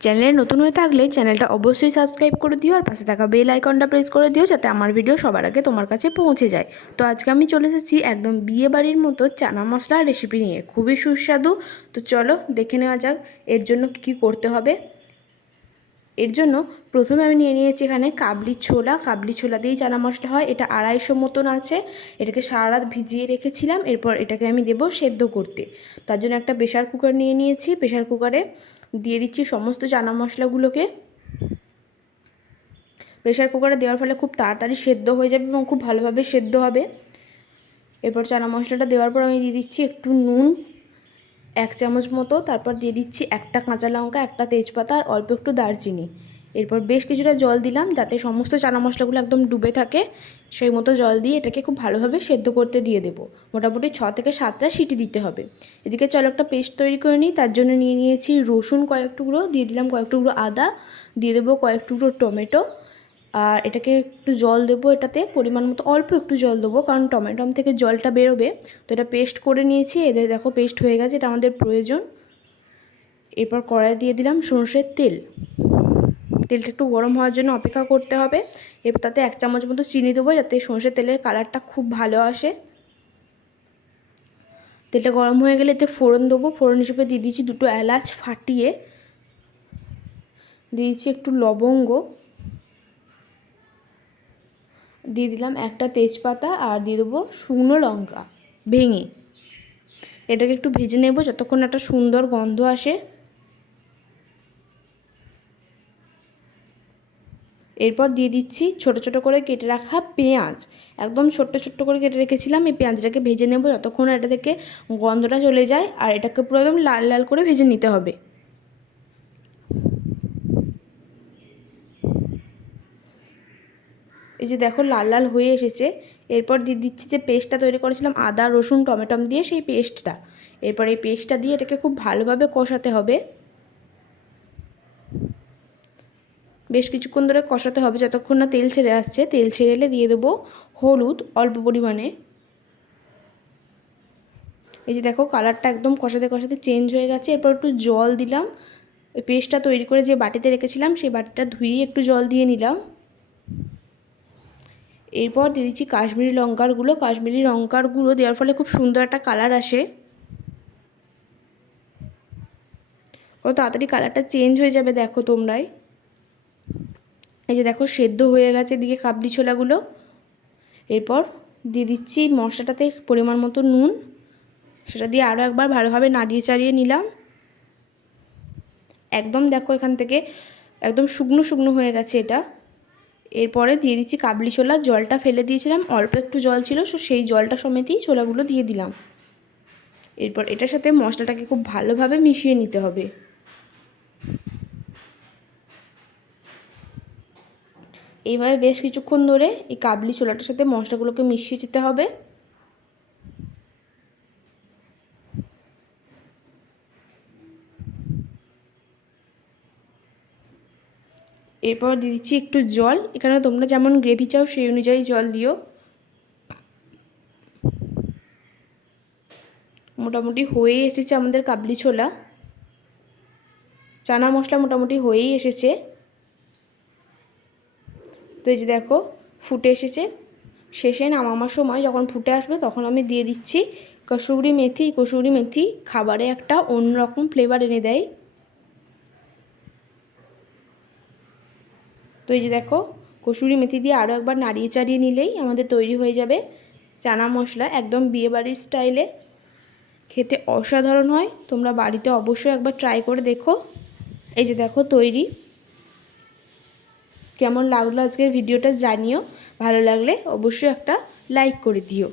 চ্যানেলে নতুন হয়ে থাকলে চ্যানেলটা অবশ্যই সাবস্ক্রাইব করে দিও আর পাশে থাকা বেল আইকনটা প্রেস করে দিও যাতে আমার ভিডিও সবার আগে তোমার কাছে পৌঁছে যায়। তো আজকে আমি চলে এসেছি একদম বিয়ে বাড়ির মতো চানা মশলা রেসিপি নিয়ে। খুবই সুস্বাদু। তো চলো দেখে নেওয়া যাক এর জন্য কি কী করতে হবে। এর জন্য প্রথমে আমি নিয়ে নিয়েছি এখানে কাবলি ছোলা। কাবলি ছোলা দিয়েই চানা মশলা হয়। এটা আড়াইশো মতন আছে। এটাকে সারা রাত ভিজিয়ে রেখেছিলাম। এরপর এটাকে আমি দেবো সেদ্ধ করতে। তার জন্য একটা প্রেশার কুকার নিয়ে নিয়েছি। প্রেশার কুকারে দিয়ে দিচ্ছি সমস্ত চানা মশলাগুলোকে। প্রেশার কুকারে দেওয়ার ফলে খুব তাড়াতাড়ি সেদ্ধ হয়ে যাবে এবং খুব ভালোভাবে সেদ্ধ হবে। এরপর চানা মশলাটা দেওয়ার পর আমি দিয়ে দিচ্ছি একটু নুন। এক চামচ মতো, তারপর দিয়ে দিচ্ছি একটা কাঁচা লঙ্কা, একটা তেজপাতা আর অল্প একটু দারচিনি। এরপর বেশ কিছুটা জল দিলাম যাতে সমস্ত চানা মশলাগুলো একদম ডুবে থাকে। সেই মতো জল দিয়ে এটাকে খুব ভালোভাবে সেদ্ধ করতে দিয়ে দেবো। মোটামুটি ছ থেকে সাতটা সিটি দিতে হবে। এদিকে চলো একটা পেস্ট তৈরি করে নিই। তার জন্য নিয়ে নিয়েছি রসুন কয়েক টুকরো, দিয়ে দিলাম কয়েক টুকরো আদা, দিয়ে দেবো কয়েক টুকরো টমেটো। আর এটাকে একটু জল দেবো, এটাতে পরিমাণ মতো অল্প একটু জল দেবো, কারণ টমেটম থেকে জলটা বেরোবে। তো এটা পেস্ট করে নিয়েছি এদের দেখো পেস্ট হয়ে গেছে, এটা আমাদের প্রয়োজন। এরপর কড়াই দিয়ে দিলাম সর্ষের তেল। তেলটা একটু গরম হওয়ার জন্য অপেক্ষা করতে হবে। এরপর তাতে এক চামচ মতো চিনি দেবো, যাতে সর্ষের তেলের কালারটা খুব ভালো আসে। তেলটা গরম হয়ে গেলে এতে ফোড়ন দেবো, ফোড়ন হিসেবে দিয়ে দিচ্ছি দুটো এলাচ ফাটিয়ে। দিয়েছি একটু লবঙ্গ। দিয়ে দিলাম একটা তেজপাতা আর দিয়ে দেবো শুকনো লঙ্কা, ভেঙে। এটাকে একটু ভেজে নেব যতক্ষণ একটা সুন্দর গন্ধ আসে। এরপর দিয়ে দিচ্ছি ছোট ছোট করে কেটে রাখা পেঁয়াজ। একদম ছোট্ট ছোট্ট করে কেটে রেখেছিলাম, এই পেঁয়াজটাকে ভেজে নেব যতক্ষণ এটা থেকে গন্ধটা চলে যায়। আর এটাকে পুরো একদম লাল লাল করে ভেজে নিতে হবে। এই যে দেখো লাল লাল হয়ে এসেছে। এরপর দিয়ে দিচ্ছি যে পেস্টটা তৈরি করেছিলাম, আদা, রসুন, টমেটম দিয়ে সেই পেস্টটা। এরপর এই পেস্টটা দিয়ে এটাকে খুব ভালোভাবে কষাতে হবে। বেশ কিছুক্ষণ ধরে কষাতে হবে যতক্ষণ না তেল ছেড়ে আসছে। তেল ছেড়ে এলে দিয়ে দেবো হলুদ অল্প পরিমাণে। এই যে দেখো কালারটা একদম কষাতে কষাতে চেঞ্জ হয়ে গেছে। এরপর একটু জল দিলাম। পেস্টটা তৈরি করে যে বাটিতে রেখেছিলাম, সেই বাটিটা ধুয়ে একটু জল দিয়ে নিলাম। এরপর দিয়ে দিচ্ছি কাশ্মীরি লঙ্কার গুঁড়ো। কাশ্মীরি লঙ্কার গুঁড়ো দেওয়ার ফলে খুব সুন্দর একটা কালার আসে। কত তাড়াতাড়ি কালারটা চেঞ্জ হয়ে যাবে দেখো তোমরাই। এই যে দেখো সেদ্ধ হয়ে গেছে এদিকে কাবলি ছোলাগুলো। এরপর দিয়ে দিচ্ছি মশলাটাতে পরিমাণ মতো নুন। সেটা দিয়ে আরও একবার ভালোভাবে নাড়িয়ে চাড়িয়ে নিলাম। একদম দেখো এখান থেকে একদম শুকনো শুকনো হয়ে গেছে এটা। এরপরে দিয়ে দিচ্ছি কাবলি ছোলা। জলটা ফেলে দিয়েছিলাম, অল্প একটু জল ছিল, সো সেই জলটা সমেতেই ছোলাগুলো দিয়ে দিলাম। এরপর এটার সাথে মশলাটাকে খুব ভালোভাবে মিশিয়ে নিতে হবে। এইভাবে বেশ কিছুক্ষণ ধরে এই কাবলি ছোলাটার সাথে মশলাগুলোকে মিশিয়ে যেতে হবে। এরপর দিয়ে দিচ্ছি একটু জল। এখানে তোমরা যেমন গ্রেভি চাও সেই অনুযায়ী জল দিও। মোটামুটি হয়েই এসেছে আমাদের কাবলি ছোলা। চানা মশলা মোটামুটি হয়েই এসেছে। তো এই যে দেখো, ফুটে এসেছে। শেষে নামাবার সময় যখন ফুটে আসবে তখন আমি দিয়ে দিচ্ছি কসুরি মেথি। কসুরি মেথি খাবারে একটা অন্যরকম ফ্লেভার এনে দেয়। তো এই যে দেখো, কসুরি মেথি দিয়ে আরও একবার নাড়িয়ে চাড়িয়ে নিলেই আমাদের তৈরি হয়ে যাবে চানা মশলা একদম বিয়েবাড়ির স্টাইলে। খেতে অসাধারণ হয়, তোমরা বাড়িতে অবশ্যই একবার ট্রাই করে দেখো। এই যে দেখো তৈরি। কেমন লাগল আজকের ভিডিওটা জানিও, ভালো লাগলে অবশ্যই একটা লাইক করে দিও।